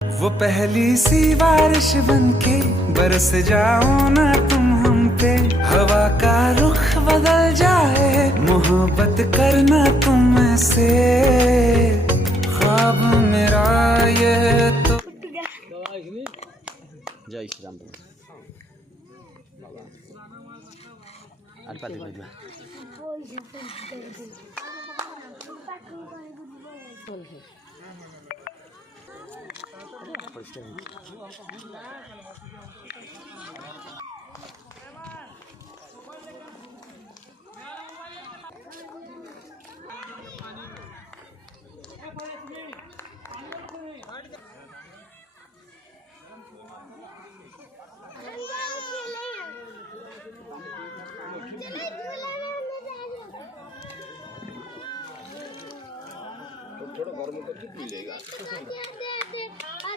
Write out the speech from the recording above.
वो पहली सी बारिश बनके बरस जाओ ना तुम हम पे, हवा का रुख बदल जाए, मोहब्बत करना तुम से, ख्वाब मेरा ये तो। जय श्री राम। আর পাতি কই দিবা थोड़ा गर्म करके पी लेगा।